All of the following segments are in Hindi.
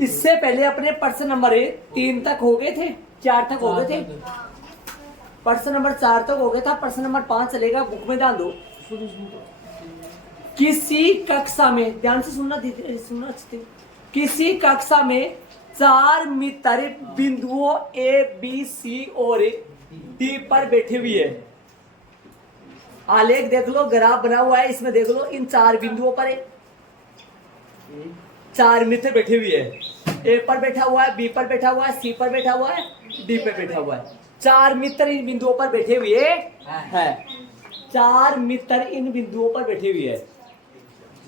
इससे पहले अपने प्रश्न नंबर 3 तक हो गए थे, 4 तक हो गए थे, प्रश्न नंबर 4 तक हो गया था, प्रश्न नंबर 5 चलेगा। बुक में ध्यान दो। किसी कक्षा में, ध्यान से सुनना, सुनना अच्छे, किसी कक्षा में 4 मित्र बिंदुओं ए बी सी और डी पर बैठे हुए है। आलेख देख लो, ग्राफ बना हुआ है, इसमें देख लो, इन 4 बिंदुओं पर 4 मित्र बैठे हुए हैं। ए पर बैठा हुआ है, बी पर बैठा हुआ है, सी पर बैठा हुआ है, डी पर बैठा हुआ है। 4 मित्र इन बिंदुओं पर बैठे हुए हैं। 4 मित्र इन बिंदुओं पर बैठे हुए हैं,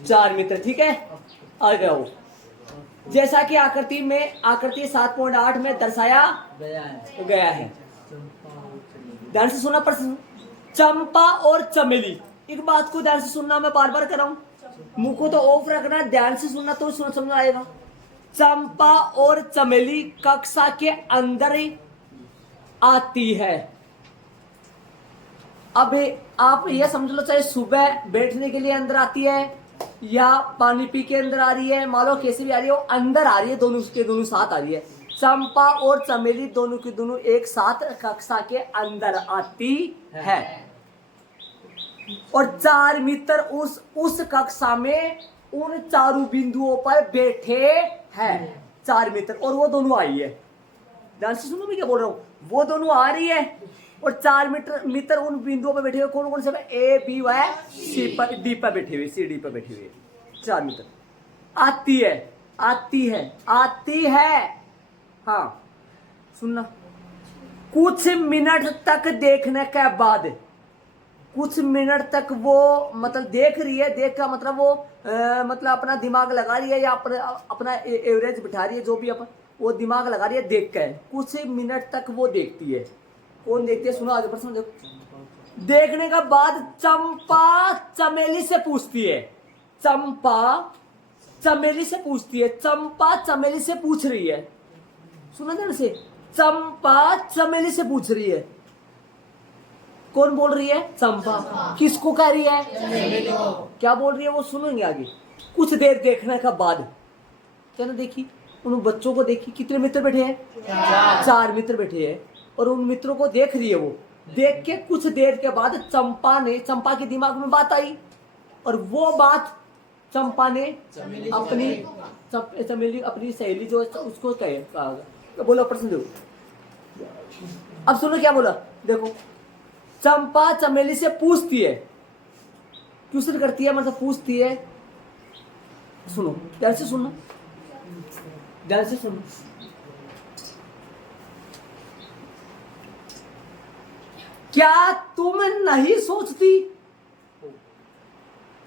4 मित्र, ठीक है। आ जाओ, जैसा कि आकृति 7.8 में दर्शाया गया है। ध्यान से सुना प्रश्न। चंपा और चमेली, एक बात को ध्यान से सुनना, मैं बार बार कर रहा हूं, मुंह को तो ऑफ रखना, ध्यान से सुनना तो समझ आएगा। चंपा और चमेली कक्षा के अंदर आती है। अब आप ये समझ लो, चाहे सुबह बैठने के लिए अंदर आती है या पानी पी के अंदर आ रही है, मान लो कैसे भी आ रही है, वो अंदर आ रही है, दोनों के दोनों साथ आ रही है। चंपा और चमेली दोनों की दोनों एक साथ कक्षा के अंदर आती है और 4 मित्र उस कक्षा में उन 4 बिंदुओं पर बैठे हैं, 4 मित्र, और वो दोनों आई है। ध्यान से सुनो मैं क्या बोल रहा हूँ, वो दोनों आ रही है और 4 मित्र उन बिंदुओं पर बैठे हुए, कौन कौन से, ए बी व सी पर, डी पर बैठे हुए, सी डी पर बैठे हुए 4 मित्र। आती है, हाँ सुनना। कुछ मिनट तक देखने के बाद, कुछ मिनट तक वो मतलब देख रही है, देख का मतलब वो मतलब अपना दिमाग लगा रही है या अपना एवरेज बिठा रही है, जो भी वो दिमाग लगा रही है देख कर। कुछ मिनट तक वो देखती है। कौन देखती है, सुनो आगे प्रश्न देखो। देखने के बाद चंपा चमेली से पूछती है, चंपा चमेली से पूछती है, चंपा चमेली से पूछ रही है, सुना ध्यान से, चंपा चमेली से पूछ रही है। कौन बोल रही है, चंपा। किसको कह रही है, चमेली को। क्या बोल रही है वो सुनेंगे आगे। कुछ देर देखने के बाद, क्या ना देखी, उन बच्चों को देखी, कितने मित्र बैठे हैं, 4 मित्र बैठे हैं, और उन मित्रों को देख रही है। वो देख के कुछ देर के बाद चंपा के दिमाग में बात आई, और वो बात चंपा ने चमेली अपनी सहेली जो उसको कहा, बोलो प्रश्न दो। अब सुनो क्या बोला, देखो। चंपा चमेली से पूछती है, क्वेश्चन करती है, मतलब पूछती है। सुनो ध्यान से सुनो, ध्यान से सुनो। क्या तुम नहीं सोचती,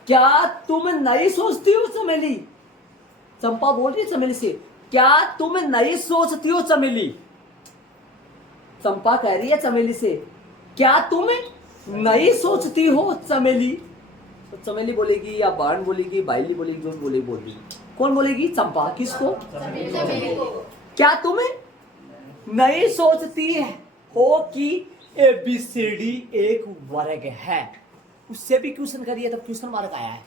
क्या तुम नहीं सोचती हो चमेली, चंपा बोल रही है चमेली से, क्या तुम नहीं सोचती हो चमेली। चंपा कह रही है चमेली से, क्या तुम नहीं सोचती हो चमेली। तो चमेली बोलेगी या बाण बोलेगी, बाइली बोलेगी, जो बोलेगी। कौन बोलेगी, चंपा। किसको, चमेली को। क्या तुम नहीं सोचती हो कि ABCD एक वर्ग है। उससे भी क्वेश्चन करिए तब क्वेश्चन मार्क आया है।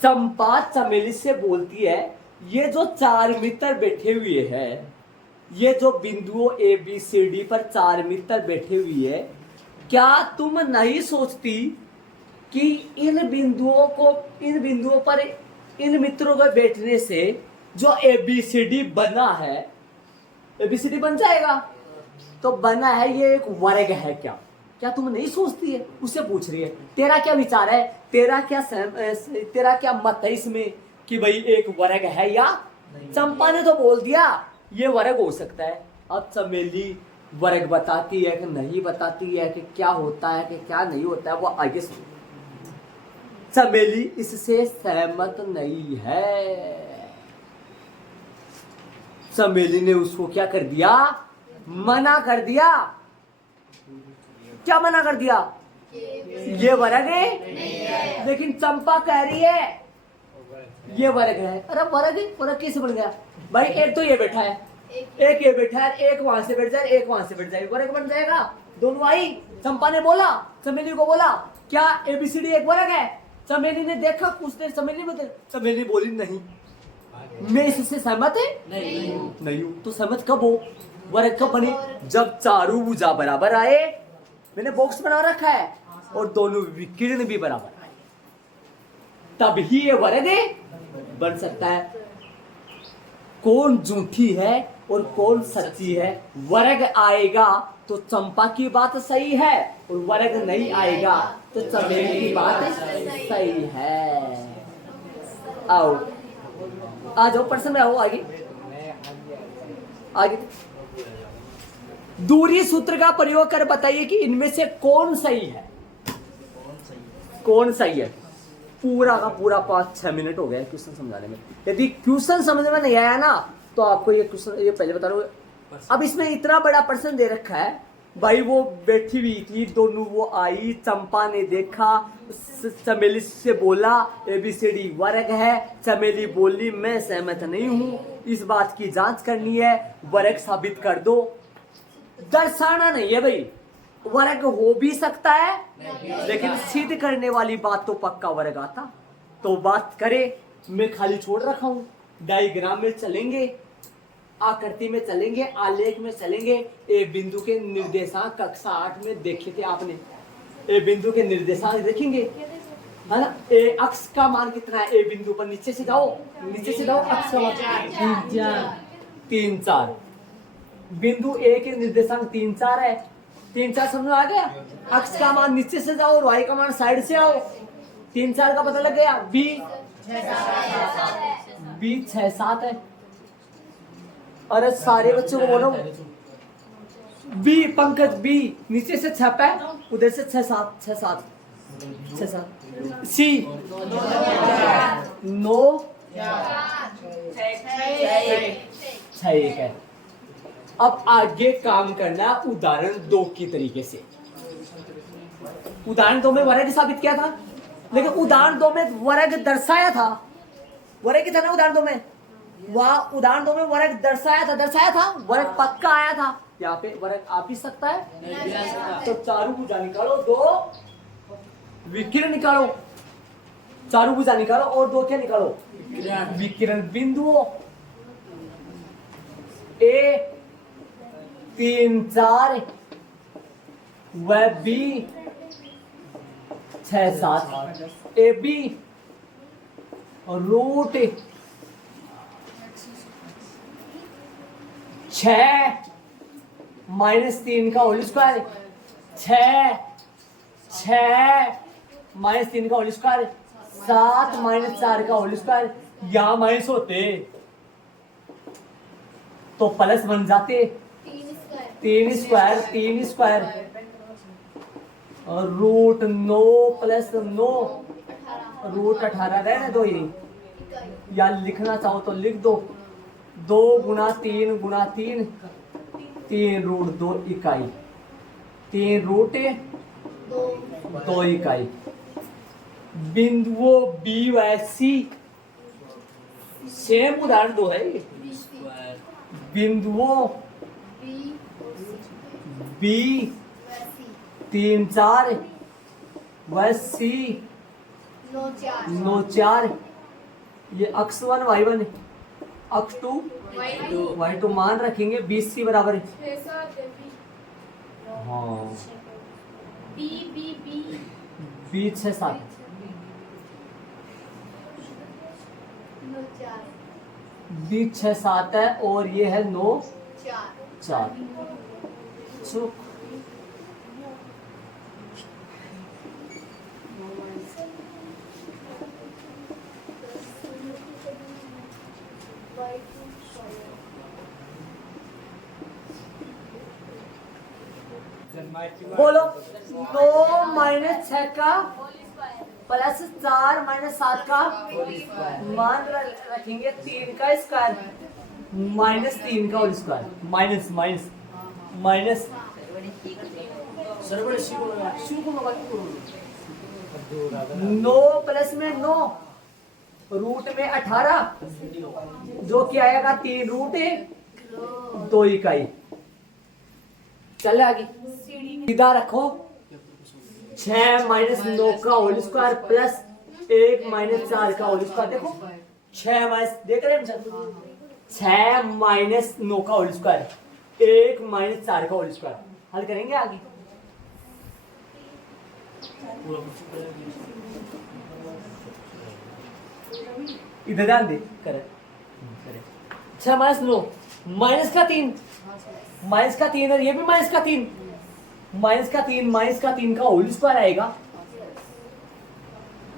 चंपा चमेली से बोलती है, ये जो 4 मित्र बैठे हुए हैं, ये जो बिंदुओं ABCD पर 4 मित्र बैठे हुए हैं, क्या तुम नहीं सोचती कि इन बिंदुओं पर इन मित्रों के बैठने से जो ABCD बना है, ABCD बन जाएगा, तो बना है, ये एक वर्ग है क्या, क्या तुम नहीं सोचती है। उससे पूछ रही है, तेरा क्या विचार है, तेरा क्या मत है इसमें कि भाई एक वर्ग है या। चंपा ने तो बोल दिया ये वर्ग हो सकता है। अब चमेली वर्ग बताती है कि नहीं बताती है, कि क्या होता है कि क्या नहीं होता है, वो आगे सुन। चमेली इससे सहमत नहीं है। चमेली ने उसको क्या कर दिया, मना कर दिया। क्या मना कर दिया, ये वर्ग है। लेकिन चंपा कह रही है ये वर्ग है। अरे वर्ग कैसे बन गया भाई, एक तो ये बैठा है, एक ये बैठा है, एक वहां से बैठ जाए, एक वहां से बैठ जाए, वर्ग बन जाएगा। दोनों आई, चंपा ने बोला, चमेली को बोला, क्या ABCD एक वर्ग है। चमेली ने देखा कुछ देर, चमेली बोली नहीं, मैं इससे सहमत है नहीं हूं। तो सहमत कब हो, वर्ग कब बने, जब चारों भुजा बराबर आए, मैंने बॉक्स बना रखा है, और दोनों विकिरण भी बराबर आए, तब ही ये वर्ग बन सकता है। कौन झूठी है और कौन सच्ची है, वर्ग आएगा तो चंपा की बात सही है, और वर्ग नहीं आएगा तो चमेली की बात सही है। आओ आ जाओ, प्रश्न में आओ, आगे आगे। दूरी सूत्र का प्रयोग कर बताइए कि इनमें से कौन सही है, कौन सही है। पूरा का पूरा 5-6 मिनट हो गया क्वेश्चन समझाने में। यदि क्वेश्चन समझ में नहीं आया ना, तो आपको ये क्वेश्चन, ये पहले बता रहा हूं, अब इसमें इतना बड़ा प्रश्न दे रखा है भाई। वो बैठी हुई थी दोनों, वो आई, चंपा ने देखा, चमेली से बोला ABCD वर्ग है, चमेली बोली मैं सहमत नहीं हूं, इस बात की जांच करनी है, वर्ग साबित कर दो। दर्शाना नहीं है भाई, वर्ग हो भी सकता है लेकिन सिद्ध करने वाली बात तो पक्का वर्ग आता, तो बात करे। मैं खाली छोड़ रखा हूं, डायग्राम में चलेंगे, आकृति में चलेंगे, आलेख में चलेंगे। ए बिंदु के निर्देशांक कक्षा 8 में देखे थे आपने, ए बिंदु के निर्देशांक देखेंगे, है ना। ए अक्ष का मान कितना है, ए बिंदु पर नीचे से जाओ, नीचे से जाओ, अक्ष का मान 3-4, बिंदु ए के निर्देशांक 3-4 है, 3-4 समझ में आ गया। अक्ष का मान नीचे से जाओ, वाई का मान साइड से आओ, 3-4 का पता लग गया। बी 6-7 है। अरे सारे बच्चों को बोलो, बी पंकज, बी नीचे से 6 है, उधर से 6-7 सी 9 6 है। अब आगे काम करना उदाहरण 2 की तरीके से। उदाहरण 2 में वर्ग साबित किया था, लेकिन उदाहरण 2 में वर्ग दर्शाया था, वर्ग कितना ना उदाहरण 2 में, वह उदाहरण 2 में वर्ग दर्शाया था, वर्ग पक्का आया था। यहाँ पे वर्ग आ भी सकता है, तो चारों भुजा निकालो, 2 विकिरण निकालो, चारों भुजा निकालो और 2 क्या निकालो, विकिरण बिंदुओं। ए 3-4 व B 6-7, AB रूट 6 -3 का होल स्क्वायर, 6 -3 का होल स्क्वायर, 7 -4 का होल स्क्वायर। यहां माइनस होते तो प्लस बन जाते, 3 स्क्वायर और रूट 9 + 9 रूट 18 रहने दो ही, या लिखना चाहो तो लिख दो, 2 × 3 × 3 3 रूट 2 इकाई, 3 रूट 2 इकाई। बिंदुओं B व C, सेम उदाहरण 2 है। बिंदुओं B 3-4 व C 9-4, ये अक्ष 1 y1, अक्ष 2 y2 मान रखेंगे। BC बराबर है, हाँ B 6-7, B 6-7 है, और ये है 9-4। चुप बोलो, 9 - 6 का +4 - 7 का मान रखेंगे, 3 का स्क्वायर -3 का होल स्क्वायर, माइनस 9 प्लस में 9 रूट में 18, जो कि आएगा 3 रूट 2 इकाई। चले आगे, सीधा रखो, 6 - 9 का होल स्क्वायर +1 - 4 का होल स्क्वायर। देखो 6 माइनस देख रहे हैं 6 माइनस 9 का होल स्क्वायर, 1 माइनस 4 का होल स्क्वायर। हल करेंगे आगे। इधर ध्यान दे, करें 6 माइनस 9 माइनस का 3, माइनस का 3 और ये भी माइनस का 3, माइनस का 3 माइनस का 3 का होल स्क्वायर आएगा,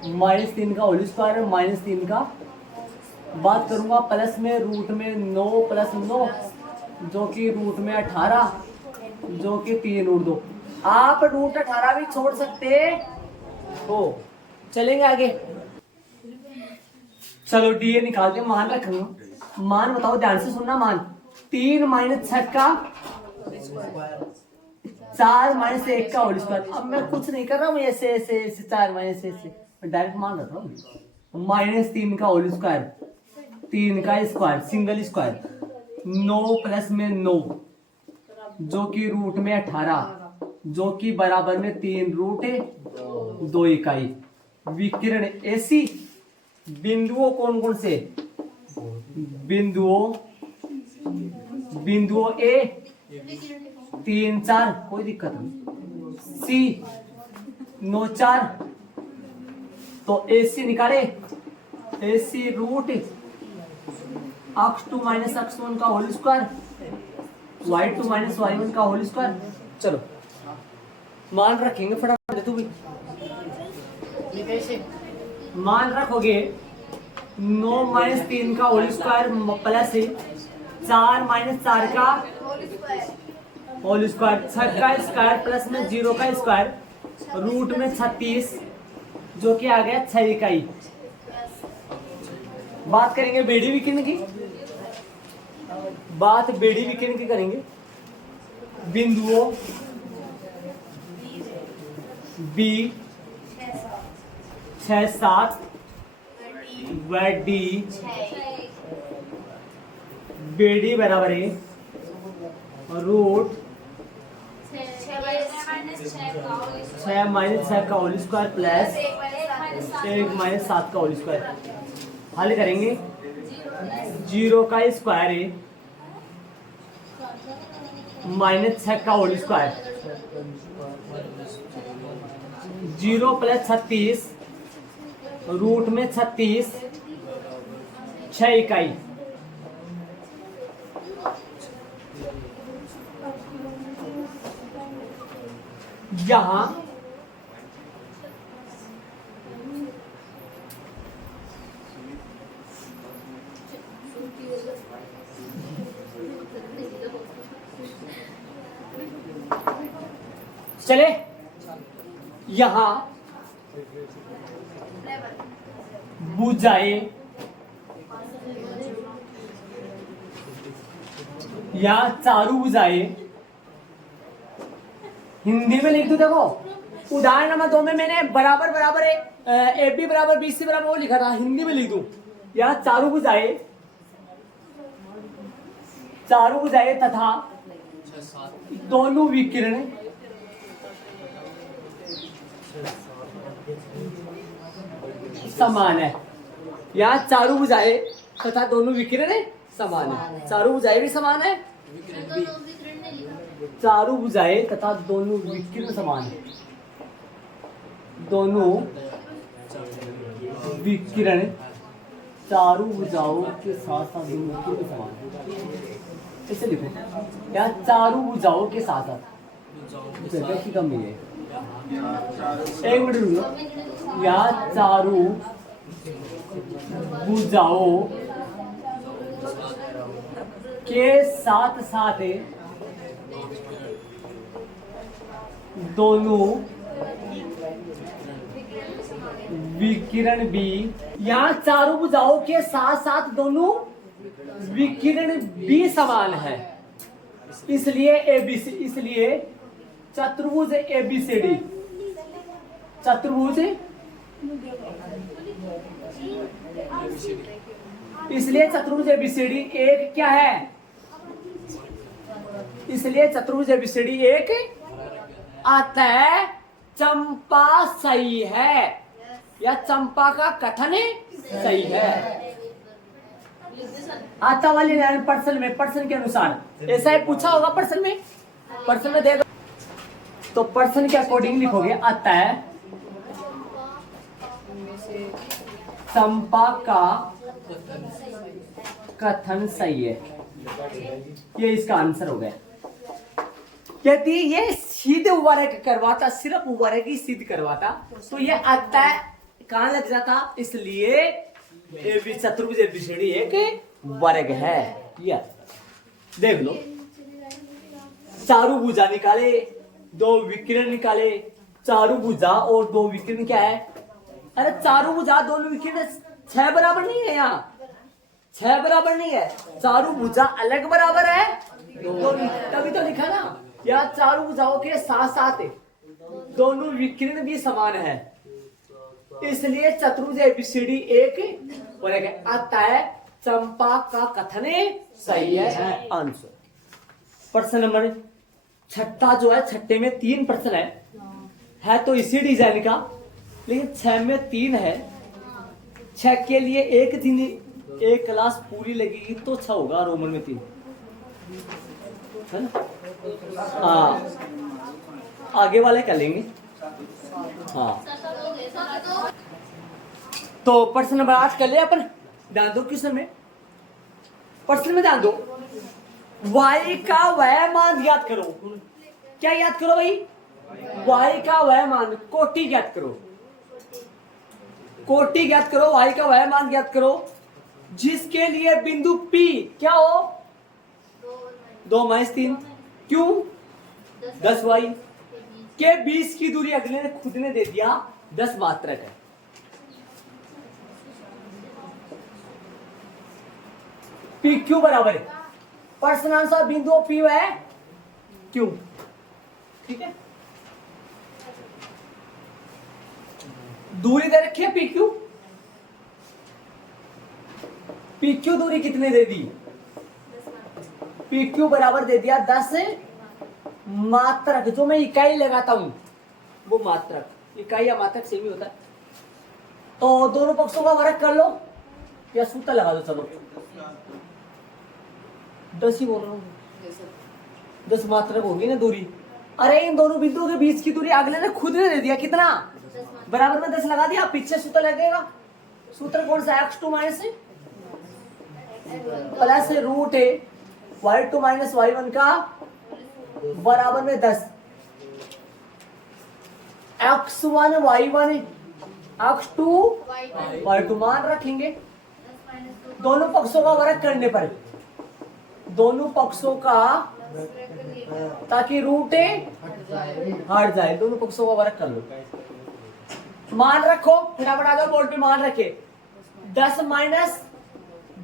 माइनस 3 का होल स्क्वायर और माइनस 3 का बात करूंगा प्लस में रूट में 9 प्लस 9 जो कि रूट में 18 जो कि 3 रूट 2। आप रूट 18 भी छोड़ सकते हो। चलेंगे आगे। चलो डी ए निकालते हैं, मान रखेंगे। मान बताओ, ध्यान से सुनना। मान 3 माइनस 6 का 4 माइनस 1 का होल स्क्वायर। अब मैं कुछ नहीं कर रहा हूँ, ऐसे ऐसे ऐसे 4 माइनस ऐसे डायरेक्ट मान रख रहा हूँ। माइनस 3 का होल स्क्वायर, 3 का स्क्वायर सिंगल स्क्वायर, 9 प्लस में 9 जो कि रूट में 18 जो कि बराबर में 3 रूट 2 इकाई। विकिरण ऐसी बिंदुओं कौन कौन से? बिंदुओं ए 3 4 कोई दिक्कत नहीं, सी 9 4 तो AC निकाले, AC root x2 minus x1 का whole square, y2 minus y1 का होल स्क्वायर। चलो मान रखेंगे फटाफट, तू भी मान रखोगे 9 माइनस 3 का होल स्क्वायर प्लस 4 माइनस 4 का होल स्क्वायर, 6 का स्क्वायर प्लस में 0 का स्क्वायर रूट में 36 जो कि आ गया 6 इकाई। बात करेंगे बेड़ी विकिरण की, बात बेड़ी विकिरण की करेंगे। बिंदुओं B 6 7 व D बेड़ी बराबर है रूट 6 माइनस 6 का होल स्क्वायर प्लस 1 माइनस 7 का होल स्क्वायर। हल करेंगे, 0 का स्क्वायर है माइनस 6 का होल स्क्वायर, 0 प्लस 36 रूट में 36 6 इकाई। यहां चले, यहां बुझाए या चारू बुझाए हिंदी में लिख दो। देखो उदाहरण नंबर 2 में मैंने बराबर बराबर है AB बराबर BC बराबर वो लिखा था, हिंदी में लिख दूं। या चारू बुझाए तथा दोनों विकिरण समान है। या चारू बुझाए तथा दोनों विकिरण समान है, चारू बुझाए भी समान है, चारू बुझाए तथा दोनों विकिरण समान है, दोनों विकिरण चारू भुजाओं के साथ साथ दोनों विकिरण समान है। इसे लिखो, या चारू भुजाओं के साथ साथ जगह की कमी है, एक मिनट रुको। या चारू भुजाओं के साथ साथ दोनों विकिरण भी, यहाँ चारों भुजाओं के साथ साथ दोनों विकिरण भी समान है, इसलिए एबीसी, इसलिए चतुर्भुज एबीसीडी, चतुर्भुज इसलिए चतुर्भुज एबीसीडी एक क्या है, इसलिए चतुर्भुज एबीसीडी एक अतः चंपा सही है, या चंपा का कथन सही है। आता वाली लाइन पर्सन में, पर्सन के अनुसार ऐसा ही पूछा होगा पर्सन में, पर्सन में देगा तो पर्सन के अकॉर्डिंग लिखोगे। आता है चंपा का कथन सही है, ये इसका आंसर हो गया। यदि ये सिद्ध वर्ग करवाता, सिर्फ वर्ग ही सिद्ध करवाता तो ये आता है कहां लग जाता, इसलिए चतुर्भुज एबीसीडी एक वर्ग है। ये देख लो, चारों भुजा निकाले, दो विकिरण निकाले, चारों भुजा और दो विकिरण क्या है, अरे चारों भुजा दोनों विकिरण 6 बराबर नहीं है, यहाँ 6 बराबर नहीं है, चारों भुजा अलग बराबर है दोनों, तभी तो लिखा ना, यहाँ चारों भुजाओं के साथ साथ दोनों विकिरण भी समान है, इसलिए चतुर्भुज एबीसीडी एक वर्ग है। आता है चंपा का कथन सही है आंसर। प्रश्न नंबर 6 जो है, 6 में 3 प्रश्न है तो इसी डिजाइन का, लेकिन 6 में 3 है, 6 के लिए एक दिन एक क्लास पूरी लगेगी तो 6 होगा, रोमन में 3 है ना। हाँ आगे वाले कर लेंगे। हाँ तो प्रश्न नंबर 8 कर ले अपन, ध्यान दो क्वेश्चन में, प्रश्न में ध्यान दो, y का वह मान याद करो। क्या याद करो भाई, y का वह मान, कोटि याद करो, कोटि याद करो, y का वह मान याद करो जिसके लिए बिंदु P क्या हो 2 - 3 क्यों 10y के बीच की दूरी अगले ने खुद ने दे दिया 10 मात्रक है। पी क्यू बराबर है, प्रश्नानुसार बिंदु पी है क्यों, ठीक है। दूरी दे रखी है पी क्यू, पी क्यू दूरी कितने दे दी, पी क्यू बराबर दे दिया 10 मात्रक, जो मैं इकाई लगाता हूं वो मात्रक, इकाई या मात्रक सेम ही होता है। तो दोनों पक्षों का वर्ग कर लो या सूत्र लगा दो, चलो 10 ही बोल रहा हूँ, 10 मात्रक होगी ना दूरी। अरे इन दोनों बिंदुओं के बीच की दूरी अगले ने खुद ने दे दिया कितना, बराबर में 10 लगा दिया, पीछे सूत्र लगेगा, सूत्र कौन सा, x2 माइनस प्लस रूट है y2 माइनस y1 का बराबर में 10, x1 y1 x2 y2 मान रखेंगे। दोनों पक्षों का वर्ग करने पर, दोनों पक्षों का, ताकि रूट हट जाए, दोनों पक्षों का वर्ग कर लो, मान रखो, फटाफट आ जाओ बोर्ड पे, मान रखे 10 माइनस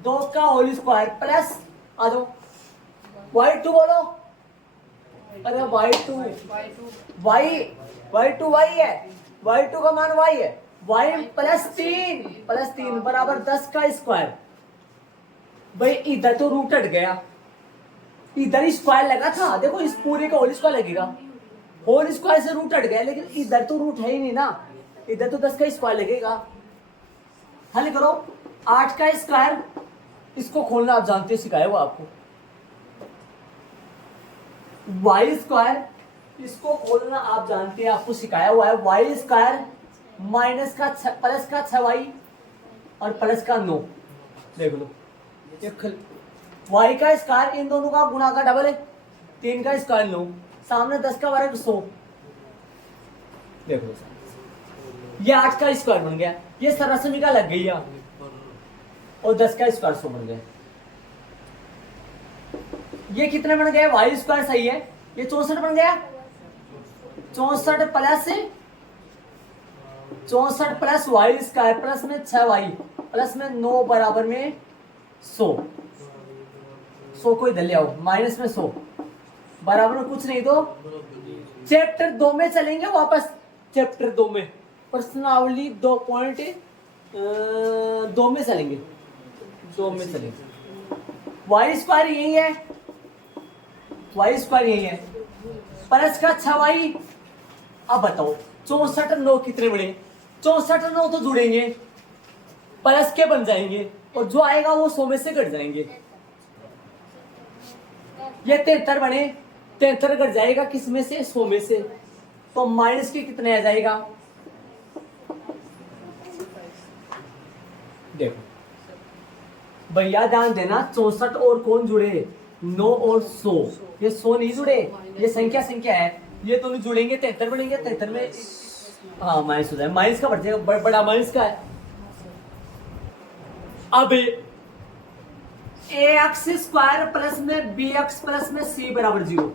2 का होल स्क्वायर प्लस आ जाओ y2 बोलो, अरे y2 है, y2 का मान y है, y प्लस 3 बराबर 10 का स्क्वायर। भाई इधर तो रूट हट गया, इधर स्क्वायर लगा था, देखो इस पूरे का होल स्क्वायर लगेगा, होल स्क्वायर से रूट हट गया, लेकिन इधर तो रूट है ही नहीं ना, इधर तो 10 का स्क्वायर लगेगा। हल करो, 8 का स्क्वायर, इसको खोलना आप जानते हो, सिखाया हुआ आपको, वाई स्क्वायर, इसको खोलना आप जानते हैं, आपको सिखाया हुआ है, वाई स्क्वायर माइनस का प्लस का 6y और प्लस का 9, देख लो वाई का स्क्वायर, इन दोनों का गुणा का डबल है, 3 का स्क्वायर 9, सामने 10 का वर्ग 100, देखो ये 8 का स्क्वायर बन गया, ये सरसमिका लग गई है, और 10 का स्क्वायर 100 बन गया। ये कितने बन गए, वाई स्क्वायर सही है, ये 64 बन गया, 64 प्लस वाई स्क्वायर प्लस में 6y प्लस में 9 बराबर में 100 को इधर ले आओ, माइनस में 100 बराबर में कुछ नहीं, तो चैप्टर 2 में चलेंगे वापस, चैप्टर 2 में प्रश्नावली 2.2 में चलेंगे, 2 में चलेंगे। वाई स्क्वायर यही है, वाई स्क्वायर यही है, प्लस का 6y, अब बताओ 64 9 कितने बने, 64 9 तो जुड़ेंगे, प्लस के बन जाएंगे और जो आएगा वो 100 में से घट जाएंगे। ये 73 बने, 73 घट जाएगा किस में से, 100 में से, तो माइनस के कितने आ जाएगा। देखो भैया ध्यान देना, 64 और कौन जुड़े, 9 और 100, ये 100 नहीं जुड़े, ये संख्या है, ये दोनों जुड़ेंगे 73 बनेंगे, 73 में हाँ माइनस हो जाए, माइनस का बढ़ जाएगा, बड़ा माइनस का है। अब ax स्क्वायर प्लस में bx प्लस में c बराबर 0,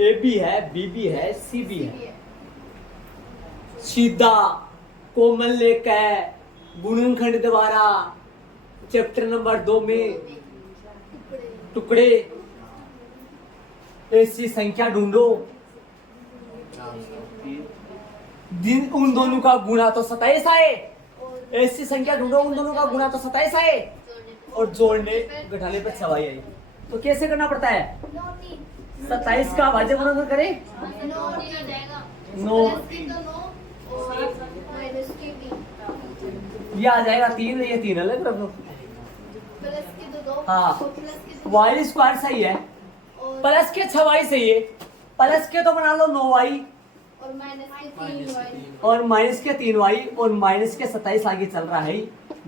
ए भी है, बी भी है, सी भी है, सीधा कोमल लेकर गुणनखंड द्वारा चैप्टर नंबर 2 में टुकड़े ऐसी संख्या ढूंढो, उन दोनों का गुणा तो 27 आए, ऐसी संख्या ढूंढो उन दोनों का गुणा तो 27 आए और जोड़ने घटाने पर 6 आई। तो कैसे करना पड़ता है, 27 का भाज्य गुणा करें, 9 ये आ जाएगा 3, ये 3 अलग रख दो। हाँ वाई स्क्वायर सही है, प्लस के 6y सही है, प्लस के तो बना लो 9y और माइनस के 3y और माइनस के 27 आगे चल रहा है,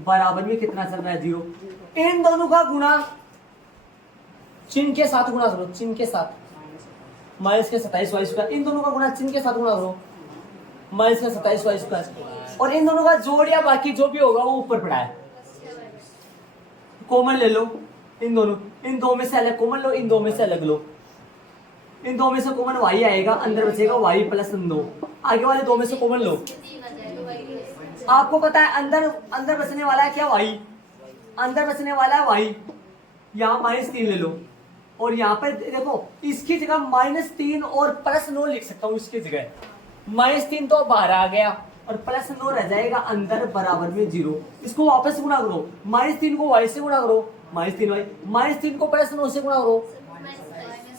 बराबर में कितना चल रहा है 0। इन दोनों का गुणा चिन्ह के साथ गुणा करो, चिन्ह के साथ, माइनस के 27y स्क्वायर, इन दोनों का गुणा चिन्ह के साथ गुणा करो, माइनस के 27y स्क्वायर, और इन दोनों का जोड़ या बाकी जो भी होगा वो ऊपर पड़ा है। कॉमन ले लो इन दोनों, इन दो में से अलग कॉमन लो, इन दो में से अलग लो, इन दो में से कॉमन y आएगा, अंदर बचेगा y प्लस 9, आगे वाले दो में से कॉमन लो। आपको पता है अंदर बचने वाला है क्या, y, अंदर बचने वाला है y, यहाँ -3 ले लो और यहाँ पर देखो इसकी जगह -3 और +9 लिख सकता हूँ, इसकी जगह -3 तो बाहर आ गया और +9 रह जाएगा अंदर, बराबर में 0। इसको वापस गुणा करो, -3 को y से गुणा करो, -3y, -3 को +9 से गुणा करो,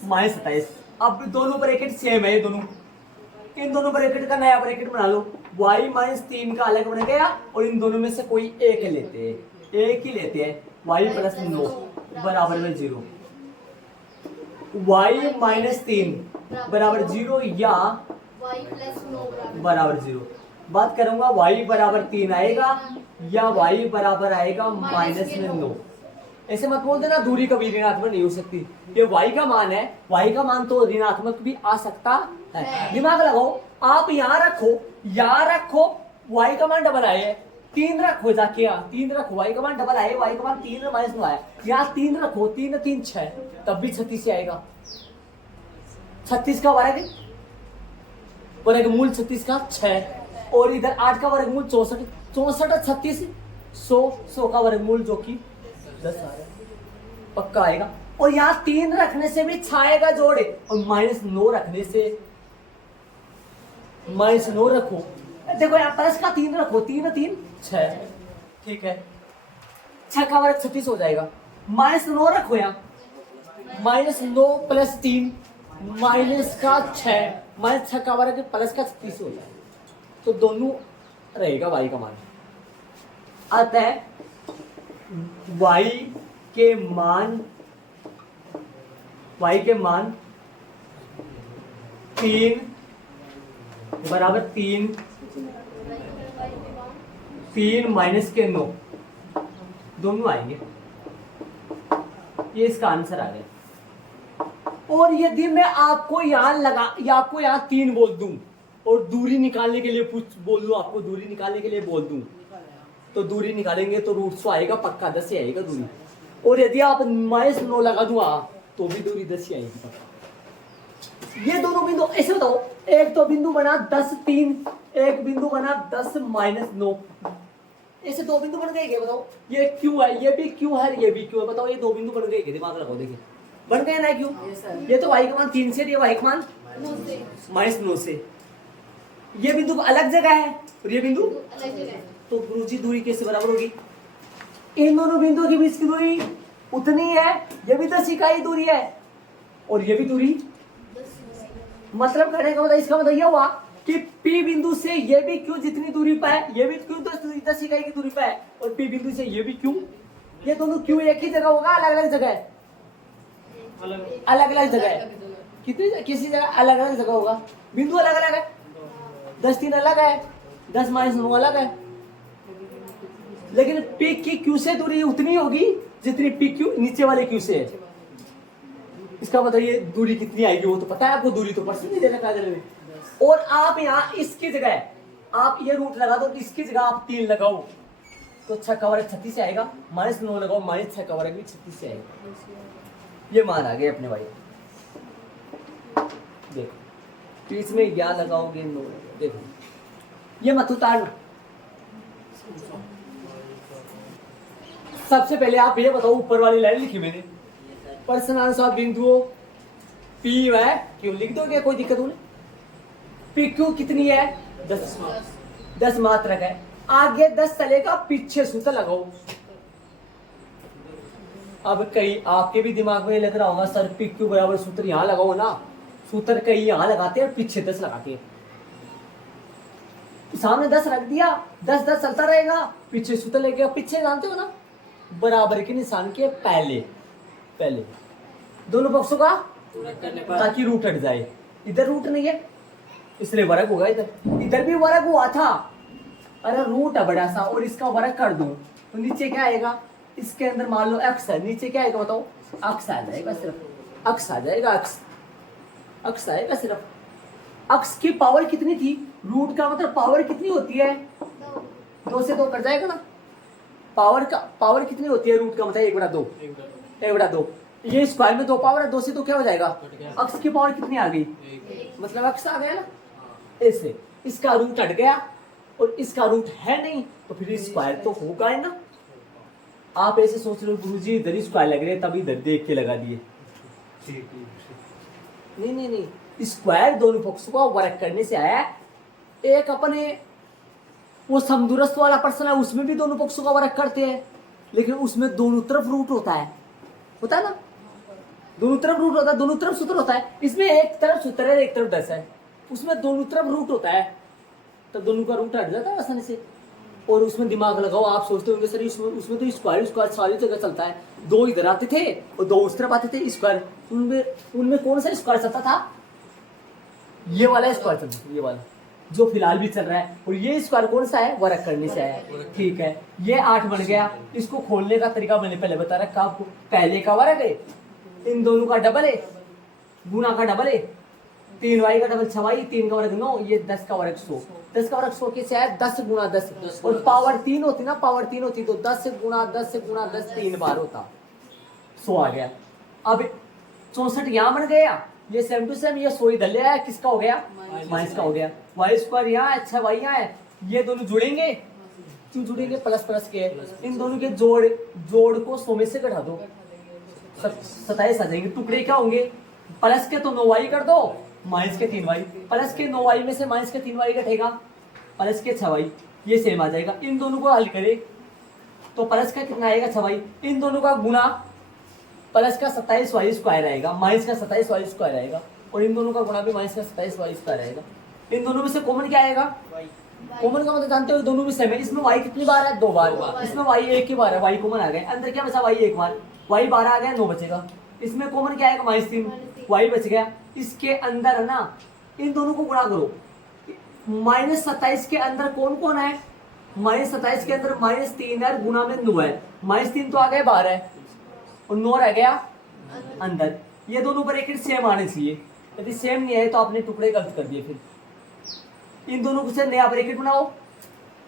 -27। अब दोनों ब्रैकेट सेम है, ये दोनों, इन दोनों ब्रैकेट का नया ब्रैकेट बना लो, y -3 का अलग बन गया और इन दोनों में से कोई एक लेते हैं, एक ही लेते हैं, y +9 बराबर में 0, y -3 बराबर 0 या y +9 बराबर 0। बात करूंगा y बराबर 3 आएगा या y बराबर आएगा -9। ऐसे मत बोल देना दूरी कभी ऋणात्मक नहीं हो सकती, ये y का मान है, y का मान तो ऋणात्मक भी आ सकता है। दिमाग लगाओ, आप यहाँ रखो y का मान डबल आए, 3 रखो जाके, यहाँ 3 रखो, y का मान डबल आए, y का मान 3 -9 आया, यहाँ 3 रखो, 3 3 6, तब भी 36 से आएगा। 36 का वर्गमूल 36 का 6 और इधर 8 का वर्गमूल 64, 64 और 36 100 का वर्गमूल जो कि 10 आ रहा है, पक्का आएगा। और यहाँ 3 रखने से भी 6 आएगा जोड़े, और -9 रखने से -9 रखो, देखो यहाँ प्लस का 3 रखो, 3 3 6, ठीक है, 6 का वर्ग 36 हो जाएगा। -9 रखो यहाँ, -9 + 3 -6, -6 का वर्ग प्लस का 36 हो जाएगा, तो दोनों रहेगा y का मान। अतः y के मान 3 बराबर 3 माइनस के 9 दोनों आएंगे, ये इसका आंसर आ गया। और यदि मैं आपको यहाँ 3 बोल दूं और दूरी निकालने के लिए बोल दूं तो दूरी निकालेंगे तो √100 आएगा, पक्का 10 ही आएगा दूरी। और यदि आप -9 लगा दूं तो भी दूरी 10 ही आएगी पक्का। ये दोनों बिंदु ऐसे बताओ, एक तो बिंदु बना 10 3, एक बिंदु बना 10 -9, ऐसे 2 बिंदु बन गए क्या बताओ। ये क्यों है, ये भी क्यों है, ये भी क्यों है, बताओ ये 2 बिंदु बन गए क्या, दिमाग लगाओ, देखिए बन गए ना क्यों। ये तो y का मान 3 से, ये y का मान -9 से, ये बिंदु अलग जगह है और ये बिंदु अलग जगह है, तो गुरुजी दूरी कैसे बराबर होगी, इन दोनों बिंदुओं के बीच की दूरी उतनी है, ये भी 10 इकाई दूरी है और ये भी दूरी, मतलब कहने का मतलब इसका मतलब ये हुआ कि P बिंदु से ये भी Q जितनी दूरी पर है, ये भी Q 10 इकाई की दूरी पर है, और P बिंदु से ये भी Q, ये दोनों Q एक ही जगह होगा, अलग अलग जगह है, अलग अलग जगह है, कितनी किसी जगह अलग अलग जगह होगा, बिंदु अलग अलग है, 10 3 अलग है, 10 -9 अलग है, लेकिन P की Q से दूरी उतनी होगी जितनी P Q नीचे वाले Q से है। इसका मतलब ये दूरी कितनी आएगी वो तो पता है आपको, दूरी तो प्रश्न नहीं दे रखा है। और आप यहाँ इसकी जगह आप ये रूट लगा दो, इसकी जगह आप 3 लगाओ तो 6 का वर्ग 36 से आएगा, -9 लगाओ -6 का वर्ग भी 36 से आएगा। ये मान आ गए अपने भाई। देखो तो इसमें या लगाओगे 9, देखो ये मत उतारना। सबसे पहले आप ये बताओ, ऊपर वाली लाइन लिखी मैंने, प्रश्नानुसार बिंदुओं P व Q लिख दोगे, कोई दिक्कत नहीं। P Q कितनी है? 10 मात्रक है। आगे 10 चलेगा, पीछे सूत्र लगाओ। अब कई आपके भी दिमाग में लग रहा होगा सर P Q बराबर सूत्र यहाँ लगाओ ना, सूत्र कई यहाँ लगाते हैं और पीछे 10 लगाते हैं। सामने 10 रख दिया, 10 चलता रहेगा, पीछे सूत्र लेके पीछे जानते हो ना, बराबर के निशान के पहले दोनों पक्षों का, ताकि रूट हट जाए। इधर रूट नहीं है इसलिए वर्ग होगा, इधर भी वर्ग हुआ था, अरे रूट है बड़ा सा और इसका वर्ग कर दूं तो नीचे क्या आएगा, इसके अंदर मान लो x है, नीचे क्या आएगा बताओ, अक्ष आ जाएगा, सिर्फ अक्ष आ जाएगा, अक्ष आएगा सिर्फ। अक्ष की पावर कितनी थी, रूट का मतलब पावर कितनी होती है, 2 से 2 कट जाएगा ना, पावर कितनी होती है रूट का मतलब 1/2, 1/2। ये स्क्वायर में 2 पावर है, 2 से 2 क्या हो जाएगा, अक्ष की पावर कितनी आ गई, मतलब अक्ष आ गया ना। ऐसे इसका रूट हट गया और इसका रूट है नहीं तो फिर स्क्वायर तो होगा ही ना। आप ऐसे सोच रहे हो गुरुजी इधर ही स्क्वायर लग रहे हैं तभी इधर देख के लगा दिए, नहीं, स्क्वायर दोनों पक्षों का वर्ग करने से आया। एक अपने वो समदूरस्थ वाला प्रश्न है, उसमें भी दोनों पक्षों का वर्ग करते हैं, लेकिन उसमें दोनों तरफ रूट होता है ना, दोनों तरफ रूट होता है, दोनों तरफ सूत्र होता है। इसमें एक तरफ सूत्र है, एक तरफ 10 है, उसमें दोनों तरफ रूट होता है, तो दोनों का रूट हट जाता है आसानी से। और उसमें दिमाग लगाओ, आप सोचते होंगे सर उसमें तो स्क्वायर सारी जगह चलता है, 2 इधर आते थे और 2 उस तरफ आते थे स्क्वायर, उनमें कौन सा स्क्वायर चलता था, ये वाला स्क्वायर चलता था, ये वाला जो फिलहाल भी चल रहा है। और ये स्क्वायर कौन सा है, वर्ग करने से है, ठीक है। ये 8 बन गया, इसको खोलने का तरीका मैंने पहले बता रखा आपको, पहले का वर्ग है, इन दोनों का डबल है, गुना का डबल है, 3y का डबल 6y, 3 का वर्ग 9, ये 10 का वर्ग 100, 10 का वर्ग 100 के है 10 गुना 10 और पावर 3 होती ना, पावर 3 होती तो 10 गुना 10 गुना 10 3 बार होता, 100 आ गया। अब 64 यहाँ बन गया, ये सेम टू सेम, ये 100 इधर ले आया, किसका हो गया, माइनस का हो गया। वाई स्क्वायर यहाँ है, 6y यहाँ है, ये दोनों जुड़ेंगे, क्यों जुड़ेंगे, प्लस के, इन दोनों के जोड़ को 100 में से घटा दो, 27 आ जाएंगे। टुकड़े क्या होंगे, प्लस के तो 9y कर दो, माइनस के 3y, प्लस के 9y में से माइनस के 3y घटेगा, प्लस के 6y, ये सेम आ जाएगा। इन दोनों को हल करें तो प्लस का कितना आएगा 6y, इन दोनों का गुना प्लस का 27y स्क्वायर आएगा, माइनस का 27y स्क्वायर आएगा, और इन दोनों का गुणा भी माइनस का 27y स्क्वायर आएगा। इन दोनों में से कॉमन क्या आएगा, कॉमन का मतलब जानते हो दोनों में सेम है। इसमें y कितनी बार है, 2 बार, इसमें y एक ही बार है, y कॉमन आ गया, अंदर क्या बचा, y एक बार, y 12 आ गया, 9 बचेगा। इसमें कॉमन क्या आएगा, -3, y बच गया। इसके अंदर है ना, इन दोनों को गुणा करो, -27 के अंदर कौन कौन है, -27 के अंदर -3 है, गुणा में 9 है, -3 तो आ गए बाहर है और 9 रह गया अंदर। ये दोनों ब्रैकेट सेम आने चाहिए, यदि सेम नहीं है तो आपने टुकड़े गलत कर दिए। फिर इन दोनों को से नया ब्रैकेट बनाओ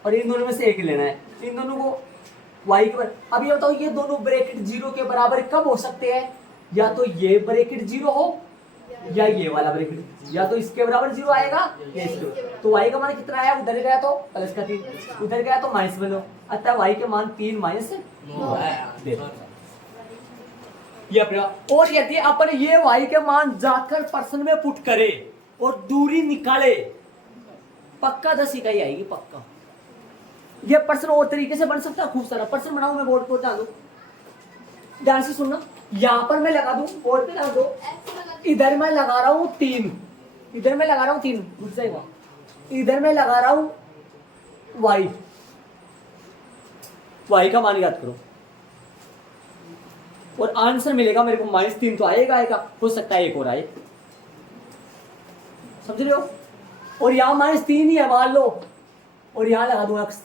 और इन दोनों में से एक लेना है, इन दोनों को y के बराबर। अब ये बताओ, ये दोनों ब्रैकेट 0 के बराबर कब हो सकते हैं, या तो ये ब्रैकेट 0 हो या ये वाला ब्रैकेट, या तो इसके बराबर 0 आएगा या इसके। तो y का मान कितना आया, उधर गया तो प्लस का 3, उधर गया तो माइनस में 9, अतः y के मान 3 माइनस 9 आया। ये अपना, और यदि अपन ये y के मान जाकर प्रश्न में पुट करे और दूरी निकाले, पक्का 10 इकाई आएगी, पक्का। ये प्रश्न और तरीके से बन सकता है, खूब सारा प्रश्न बनाऊं मैं, बोर्ड पर डाल दो, ध्यान से सुनना। यहाँ पर मैं लगा दूं, बोर्ड पे डाल दो, इधर मैं लगा रहा हूँ 3, इधर मैं लगा रहा हूँ 3, घुस जाएगा, इधर मैं लगा रहा हूं वाई, वाई का मान याद करो और आंसर मिलेगा मेरे को -3 तो आएगा, हो सकता है एक और आए, समझ रहे हो। और यहां -3 ही है मान लो, और यहां लगा दूं अक्स,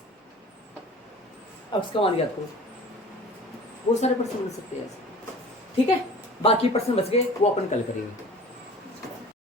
अक्स का मान याद करो। बहुत सारे प्रश्न बन सकते हैं ऐसे, ठीक है। बाकी प्रश्न बच गए वो अपन कल करेंगे।